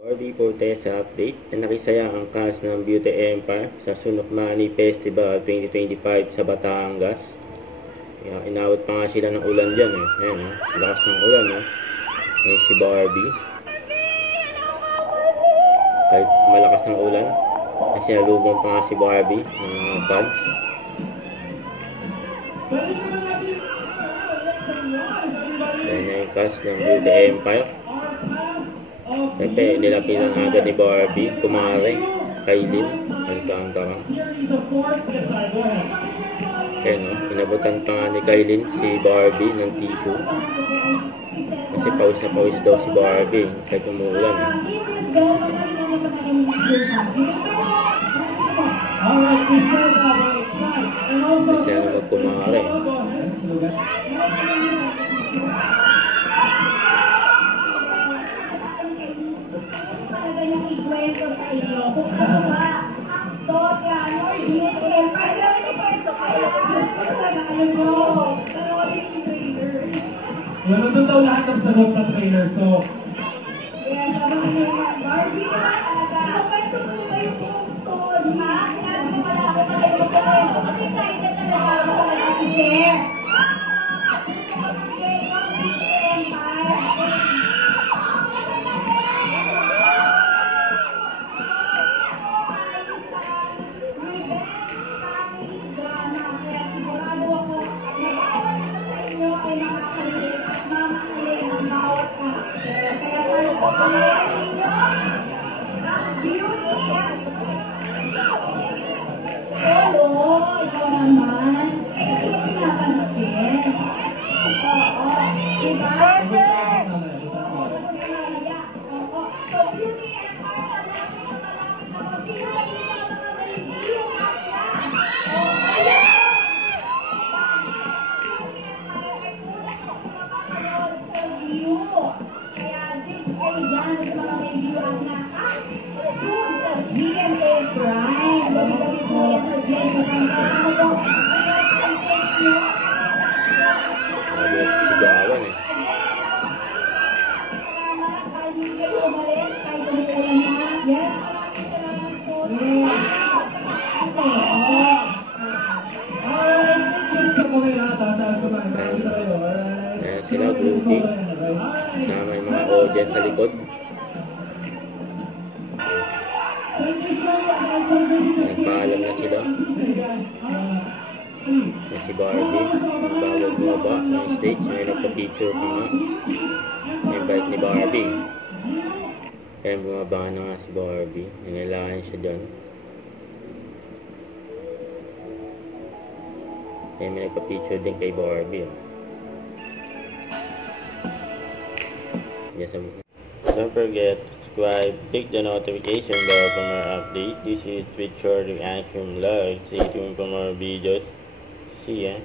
Barbie Fortesa update na nakisaya ang cast ng Beauty Empire sa Sunukmani Festival 2025 sa Batangas. Inawit pa nga sila ng ulan dyan eh. Ayan lakas ng ulan Ayan si Barbie. Kahit malakas ng ulan, kasi nalubong pa nga si Barbie ng mga fans. Ayan na yung cast ng Beauty Empire. Siyempre, nilapitan agad ni Barbie, kumare, Kailin, nagkaang-karang. Ayan inabutan pa nga ni Kailin si Barbie ng tissue. Kasi pawis na pawis daw si Barbie, kahit umuulan Kasi magkumare. Nandun daw lahat ng sagot ng trailer, so... Sila groupie na may mga audience sa likod. Nagpaalam na sila. Si Barbie bago bumaba ng stage, may nagpa-picture pa nga. Invite ni Barbie. Kaya bumaba na nga si Barbie. Nanilaan siya dyan. Kaya may nagpa-picture din kay Barbie. Don't forget to subscribe, click the notification bell for more updates. This is Twitch Short Reaction Live. Stay tuned for more videos. See ya.